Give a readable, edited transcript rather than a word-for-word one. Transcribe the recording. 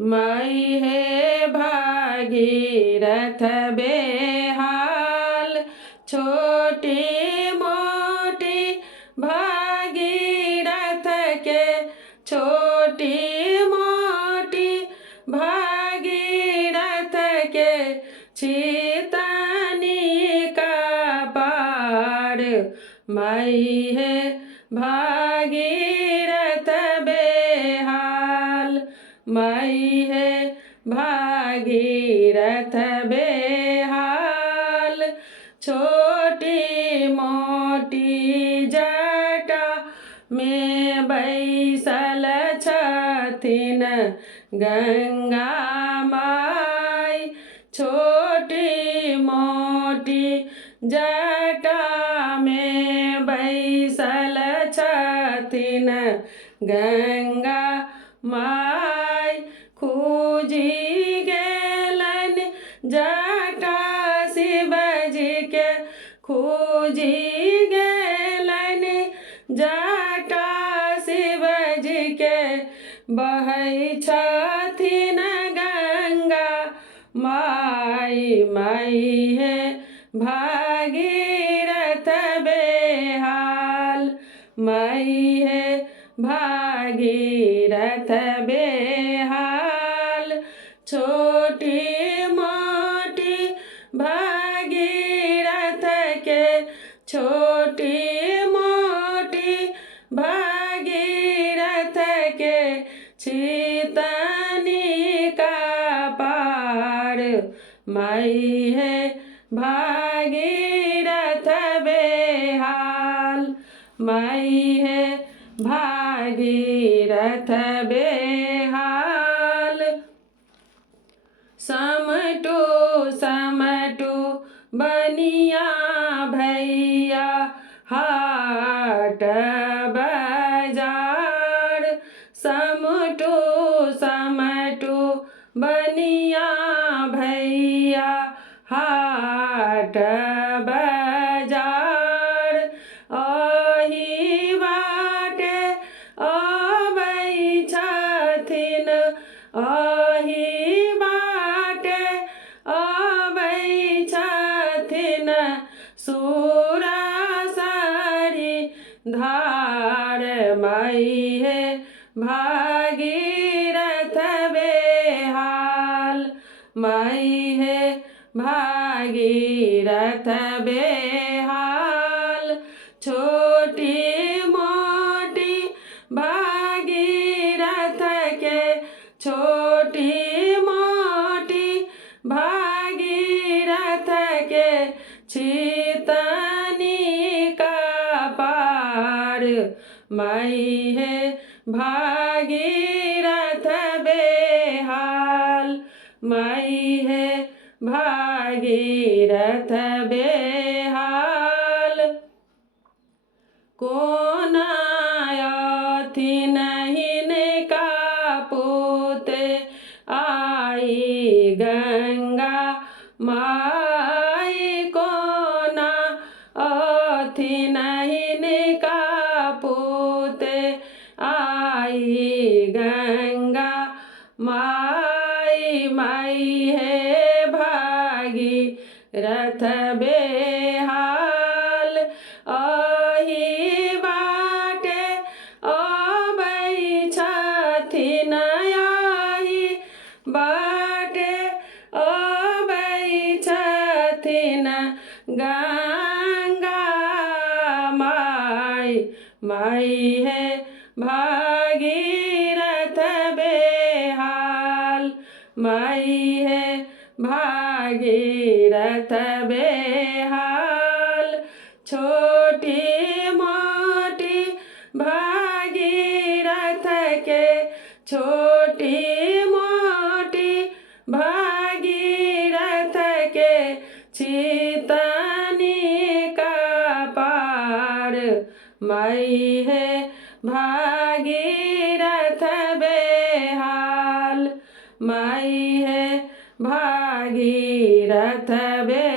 माई है भागीरथ बेहाल, छोटी मोटी भागीरथ के, छोटी मोटी भागीरथ के, छितनी का पार। माई है भागीरथ बेहाल, माई है भागीरथ बेहाल, छोटी मोटी जटा में बैसल छथिन गंगा माई, छोटी मोटी जटा में बैसल छथिन गंगा माई, खूजी गेलन जटा शिवजी के, खूजी गेलन जटा शिवजी के, बहै छथिन गंगा माई। माई है भागीरथ बेहाल, माई है भागीरथ बेहाल, छोटी मोटी भागीरथ के, छोटी मोटी भागीरथ के, छितनी का पार। माई है भागीरथ बेहाल, माई है भागीरथ बेहाल, समटू समटू बनिया भैया हाट बाजार, समटू समटू बनिया भैया हाट बाजार, अही बाटे अबै छथिन, अही बाटे अबै छथिन सुरसरी धार। माई है भागीरथ बेहाल, माई है भागीरथ बेहाल, छोटी मोटी भागीरथ के, छोटी मोटी भागीरथ के, छितनी का पार। माई है भागीरथ बेहाल, माई है भागीरथ बेहाल, कौन आयथि नहीं का पूते आई गंगा माई, कौन अथि नहीं का पूते आई गंगा माई। माई है भागीरथ बेहाल, अही बाटे अबै छथिन, अही बाटे अबै छथिन गंगा माई। माई है भागीरथ बेहाल, माई है भागीरथ बेहाल, छोटी मोटी भागीरथ के, छोटी मोटी भागीरथ के, छितनी का पार। माई है भागीरथ बेहाल, माई है भागीरथ बेहाल।